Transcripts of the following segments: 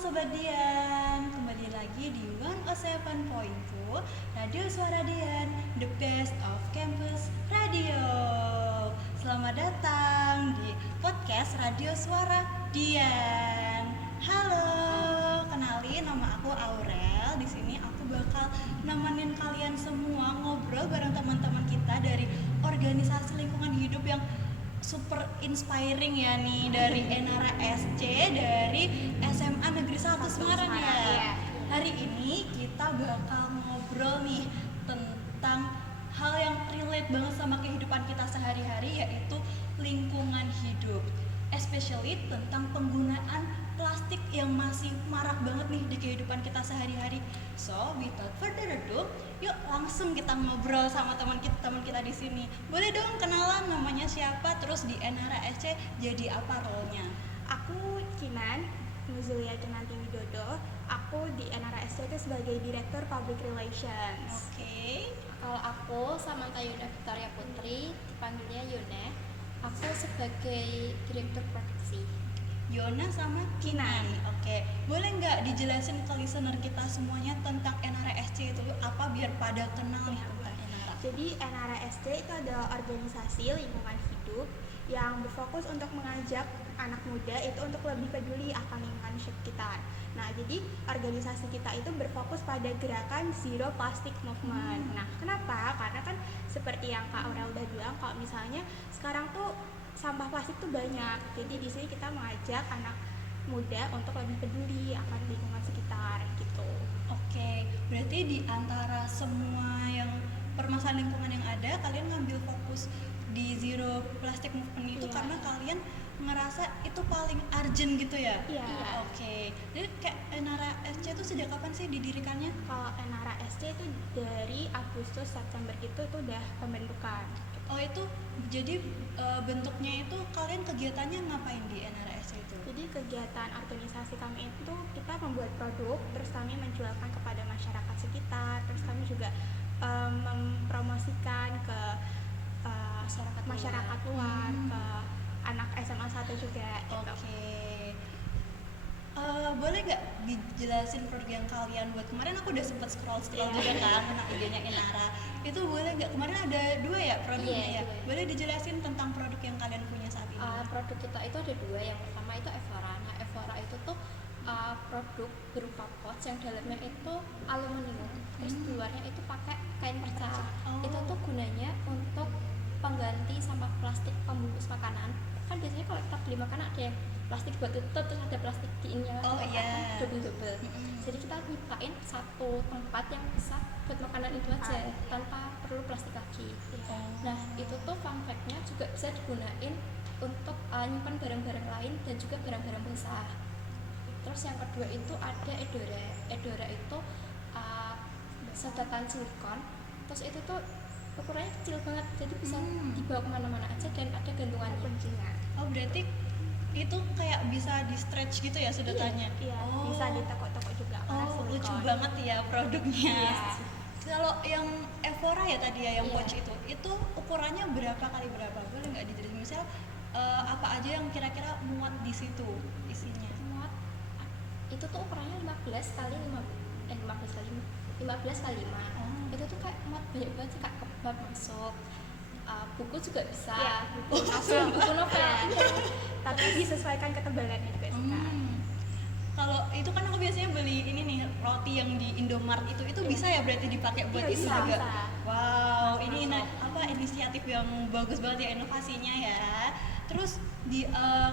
Sobat Dian, kembali lagi di 107.2 Radio Suara Dian, the best of campus radio. Selamat datang di podcast Radio Suara Dian. Halo, kenalin nama aku Aurel. Di sini aku bakal nemenin kalian semua ngobrol bareng teman-teman kita dari organisasi lingkungan hidup yang super inspiring ya nih, dari Enara SC, dari SMA Negeri 1 Semarang ya. Hari ini kita bakal ngobrol nih tentang hal yang relate banget sama kehidupan kita sehari-hari, yaitu lingkungan hidup. Especially tentang penggunaan plastik yang masih marak banget nih di kehidupan kita sehari-hari. So, without further ado, yuk langsung kita ngobrol sama teman kita di sini. Boleh dong kenalan, namanya siapa, terus di Enara SC jadi apa role-nya? Aku Kinan, Nuzulia Kinanti Widodo. Aku di Enara SC itu sebagai Direktur Public Relations. Oke. Kalau aku Samantha Yuna Victoria Putri, dipanggilnya Yuna. Aku sebagai Direktur Produksi. Yona sama Kinan. Oke. Boleh nggak dijelasin ke listener kita semuanya tentang Enara SC itu apa, biar pada kenal nih tentang Enara? Jadi Enara SC itu adalah organisasi lingkungan hidup yang berfokus untuk mengajak anak muda itu untuk lebih peduli akan lingkungan sekitar. Nah, jadi organisasi kita itu berfokus pada gerakan Zero Plastic Movement. Nah, kenapa? Karena kan seperti yang Kak Aurel udah bilang, kalau misalnya sekarang tuh sampah plastik tuh banyak. Jadi di sini kita mengajak anak muda untuk lebih peduli akan lingkungan sekitar gitu. Oke, berarti di antara semua yang permasalahan lingkungan yang ada, kalian ngambil fokus di Zero Plastic Movement itu karena kalian ngerasa itu paling urgent gitu ya? Iya. Oke. Jadi kayak Enara SC itu sejak kapan sih didirikannya? Kalau Enara SC itu dari Agustus September itu udah pembentukan. Oh, itu jadi bentuknya itu kalian kegiatannya ngapain di Enara SC itu? Jadi kegiatan organisasi kami itu kita membuat produk, terus kami menjualkan kepada masyarakat sekitar, terus kami juga mempromosikan ke masyarakat luar, ke anak SMA 1 juga gitu. Oke. Boleh nggak dijelasin produk yang kalian buat? Kemarin aku udah sempet scroll juga kan tentang IG-nya Enara. Itu boleh nggak? Kemarin ada 2 ya produknya ya? Boleh dijelasin tentang produk yang kalian punya saat ini? Produk kita itu ada 2. Yang pertama itu Evora. Nah, Evora itu tuh produk berupa pouch yang dalamnya itu aluminium, terus di luarnya itu pakai kain perca. Itu tuh gunanya untuk pengganti sampah plastik pembungkus makanan. Kan biasanya kalau kita beli makanan ada yang plastik buat tutup, terus ada plastik diinnya, double. Jadi kita nyiptain satu tempat yang bisa buat makanan itu aja tanpa perlu plastik lagi. Nah, itu tuh fun fact-nya juga bisa digunain untuk nyimpan barang-barang lain dan juga barang-barang basah. Terus yang kedua itu ada Edora. Edora itu sedotan silikon. Terus itu tuh ukurannya kecil banget, jadi bisa dibawa kemana-mana aja dan ada gantungan kuncinya. Oh, berarti itu kayak bisa di stretch gitu ya sedotannya? Iya, bisa di toko-toko juga. Lucu banget ya produknya. Kalau yang Evora ya tadi ya, yang pouch itu ukurannya berapa kali berapa? Boleh nggak dijelasin? Misal apa aja yang kira-kira muat di situ isinya? Muat itu tuh ukurannya 15 kali 15 kali 5. Itu tuh kayak muat banyak banget sih, kayak kebab masuk. Buku juga bisa. Buku novel. Tapi disesuaikan ketebalannya juga sih, Kak. Kalau itu kan aku biasanya beli ini nih, roti yang di Indomart itu bisa ya berarti dipakai buat itu juga. Bisa. Wow, ini inisiatif yang bagus banget ya, inovasinya ya. Terus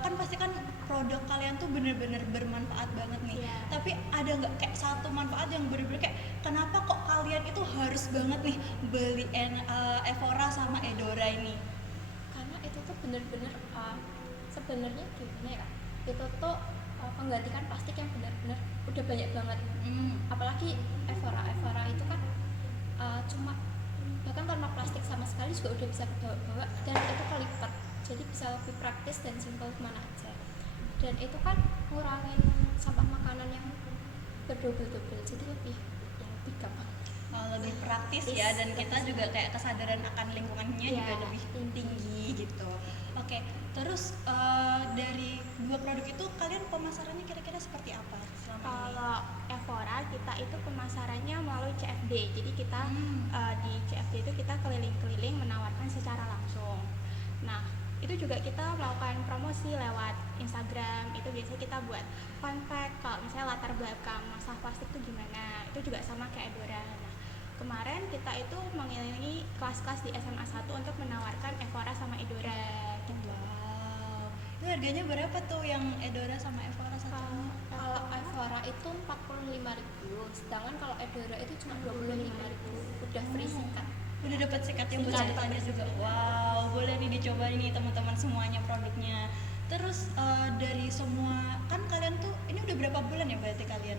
kan pasti kan produk kalian tuh bener-bener bermanfaat banget nih. Tapi ada nggak kayak satu manfaat yang bener-bener kayak kenapa kok kalian itu harus banget nih beli Evora sama Edora ini? Karena itu tuh bener-bener sebenarnya gimana ya, itu tuh menggantikan plastik yang benar-benar udah banyak banget. Apalagi Evora itu kan cuma bahkan karena plastik sama sekali juga udah bisa dibawa dan itu kelipat, jadi bisa lebih praktis dan simpel kemana aja. Dan itu kan ngurangin sampah makanan yang berdobel-dobel, jadi lebih gampang. Lebih praktis ya, dan kita juga kayak kesadaran akan lingkungannya juga lebih tinggi gitu. Oke, terus dari 2 produk itu kalian pemasarannya kira-kira seperti apa selama kita itu pemasarannya melalui CFD. Jadi kita Hmm. di CFD itu kita keliling-keliling menawarkan secara langsung. Nah, itu juga kita melakukan promosi lewat Instagram. Itu biasanya kita buat fun fact kalau misalnya latar belakang masalah plastik itu gimana. Itu juga sama kayak Edora. Nah, kemarin kita itu mengelilingi kelas-kelas di SMA 1 untuk menawarkan Evora sama Edora gitu. Wow. Itu harganya berapa tuh yang Edora sama Evora satunya? Kalau Evora itu 45.000, sedangkan kalau Edora itu cuma 25.000, udah free sikat. Udah dapat sikat yang buat Sikat. ceritanya juga. Wow, boleh nih dicoba nih teman-teman semuanya produknya. Terus dari semua kan kalian tuh ini udah berapa bulan ya berarti kalian?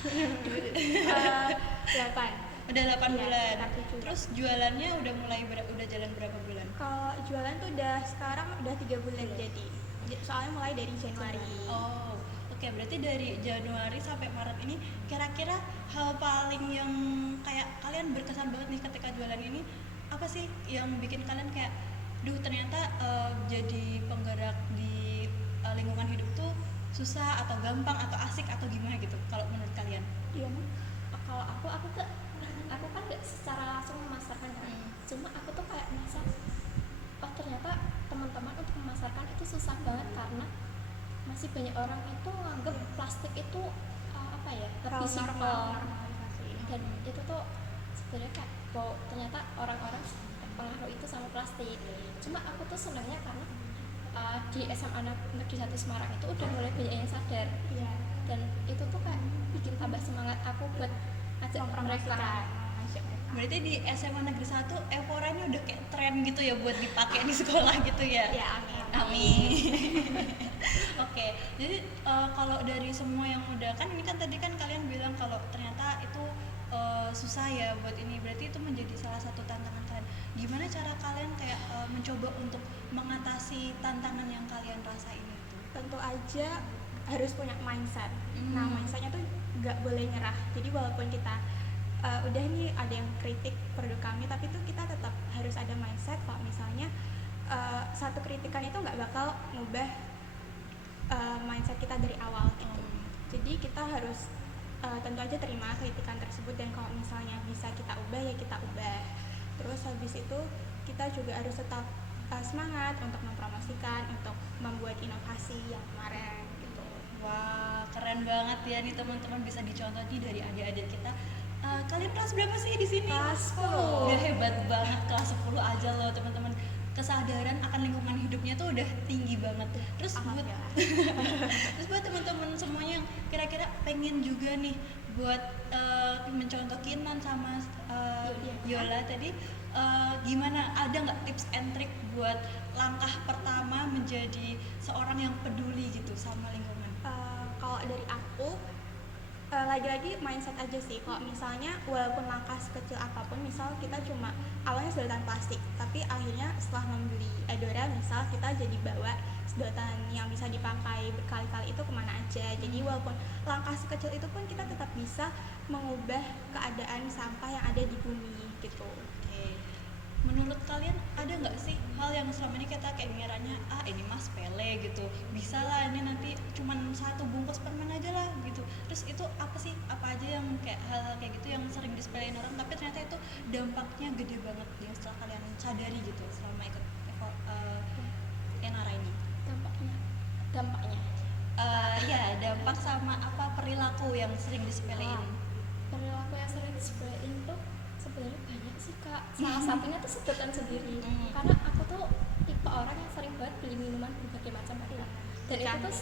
8. Udah 8 Iya, bulan. sekitar 7. Terus jualannya udah mulai udah jalan berapa bulan? Kalau jualan tuh sekarang udah 3 bulan jadi. Soalnya mulai dari Januari. Oh, oke, berarti dari Januari sampai Maret ini kira-kira hal paling yang kayak kalian berkesan banget nih ketika jualan ini apa sih yang bikin kalian kayak duh ternyata jadi penggerak di lingkungan hidup tuh susah atau gampang atau asik atau gimana gitu kalau menurut kalian? Iya, Mak. Kalau aku kan nggak secara langsung memasarkan kan. Cuma aku tuh kayak merasa oh ternyata teman-teman untuk memasarkan itu susah banget karena masih banyak orang itu nganggep plastik itu apa ya, lebih simpel, dan itu tuh sebenarnya kayak wow, ternyata orang-orang pengaruh itu sama plastik. Cuma aku tuh senangnya karena di SMA Negeri 1 Semarang itu udah mulai banyak yang sadar, Iya. dan itu tuh kayak bikin tambah semangat aku buat ngajak mereka. Berarti di SMA Negeri 1 Evora ini udah kayak tren gitu ya buat dipakai di sekolah gitu ya? Ya, amin. Amin. Oke, jadi kalau dari semua yang udah kan ini kan tadi kan kalian bilang kalau ternyata itu susah ya buat ini, berarti itu menjadi salah satu tantangan kalian. Gimana cara kalian kayak mencoba untuk mengatasi tantangan yang kalian rasain itu? Tentu aja harus punya mindset. Nah, Hmm. mindsetnya tuh nggak boleh nyerah. Jadi walaupun kita udah nih ada yang kritik produk kami, tapi tuh kita tetap harus ada mindset kalau misalnya satu kritikan itu nggak bakal ngubah mindset kita dari awal gitu. Jadi kita harus tentu aja terima kritikan tersebut, dan kalau misalnya bisa kita ubah ya kita ubah. Terus habis itu kita juga harus tetap semangat untuk mempromosikan, untuk membuat inovasi yang kemarin gitu. Wah, keren banget ya nih teman-teman, bisa dicontoh nih dari adik-adik kita. Kalian kelas berapa sih di sini? Kelas 10. Udah hebat banget, kelas 10 aja loh teman-teman. Kesadaran akan lingkungan hidupnya tuh udah tinggi banget. Terus buat terus buat teman-teman semuanya yang kira-kira pengen juga nih buat mencontoh Kinan sama Yola tadi, gimana, ada nggak tips and trick buat langkah pertama menjadi seorang yang peduli gitu sama lingkungan? Kalau dari aku lagi-lagi mindset aja sih. Kalau misalnya walaupun langkah sekecil apapun, misal kita cuma awalnya sedotan plastik, tapi akhirnya setelah membeli Edora misal kita jadi bawa sedotan yang bisa dipakai berkali-kali itu kemana aja. Jadi walaupun langkah sekecil itu pun kita tetap bisa mengubah keadaan sampah yang ada di bumi gitu. Oke. Menurut kalian ada nggak sih hal yang selama ini kita kayak ngiranya ini mas sepele gitu, bisa lah ini nanti cuman satu bungkus permen aja lah gitu, terus itu apa sih, apa aja yang kayak hal-hal kayak gitu yang sering disepelein orang tapi ternyata itu dampaknya gede banget yang setelah kalian sadari gitu selama ikut Enara ini? dampaknya Ya dampak sama apa perilaku yang sering disepelein. perilaku yang sering disepelein tuh sebenarnya banyak sih kak. Salah satunya tuh sedotan sendiri. Karena aku tuh tipe orang yang sering banget beli minuman berbagai macam merek, dan itu tuh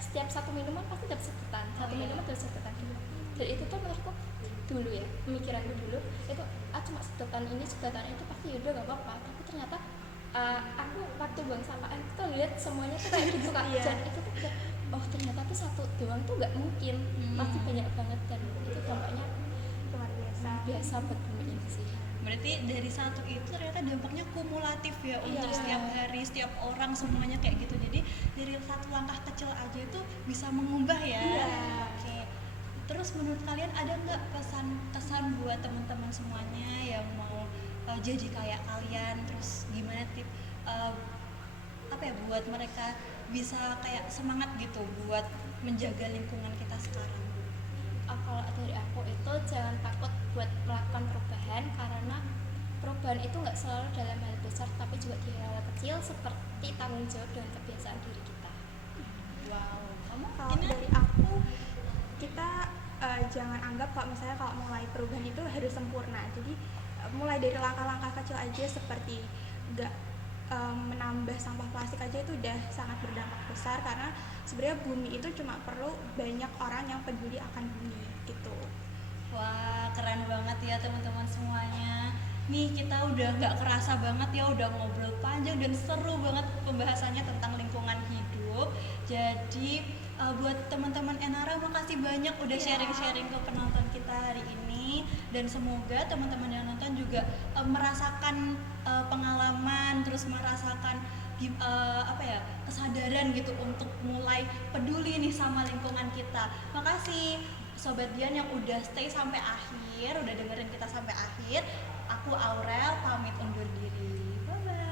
setiap satu minuman pasti dapat sedotan, minuman dapat sedotan gitu. Dan itu tuh menurutku dulu ya, pemikiranku dulu itu cuma sedotan ini sedotan itu pasti udah gak apa-apa, tapi ternyata aku waktu buang sampah tuh lihat semuanya tuh kayak gitu kak. Dan itu tuh kayak oh ternyata tuh satu doang tuh nggak mungkin, pasti banyak banget, dan itu dampaknya Luar biasa. buat bumi ini sih. Berarti dari satu itu ternyata dampaknya kumulatif ya untuk Iya. setiap hari, setiap orang semuanya kayak gitu. Jadi dari satu langkah kecil aja itu bisa mengubah ya. Iya. Oke. Terus menurut kalian ada nggak pesan-pesan buat teman-teman semuanya yang mau jadi kayak kalian? Terus gimana apa ya buat mereka bisa kayak semangat gitu buat menjaga lingkungan kita sekarang? Kalau dari aku itu jangan takut buat melakukan perubahan, karena perubahan itu nggak selalu dalam hal besar, tapi juga di hal kecil seperti tanggung jawab dan kebiasaan diri kita. Wow, kamu Kalau Tina? dari aku, kita jangan anggap kalau misalnya kalau mulai perubahan itu harus sempurna. Jadi mulai dari langkah-langkah kecil aja, seperti nggak menambah sampah plastik aja itu udah sangat berdampak besar, karena sebenarnya bumi itu cuma perlu banyak orang yang peduli akan bumi gitu. Wah, keren banget ya teman-teman semuanya. Nih kita udah nggak kerasa banget ya, udah ngobrol panjang dan seru banget pembahasannya tentang lingkungan hidup. Jadi buat teman-teman Enara, makasih banyak udah Ya. sharing-sharing ke penonton kita hari ini. Dan semoga teman-teman yang nonton juga merasakan pengalaman, terus merasakan kesadaran gitu untuk mulai peduli nih sama lingkungan kita. Makasih Sobat Dian yang udah stay sampai akhir, udah dengerin kita sampai akhir. Aku Aurel pamit undur diri. Bye bye.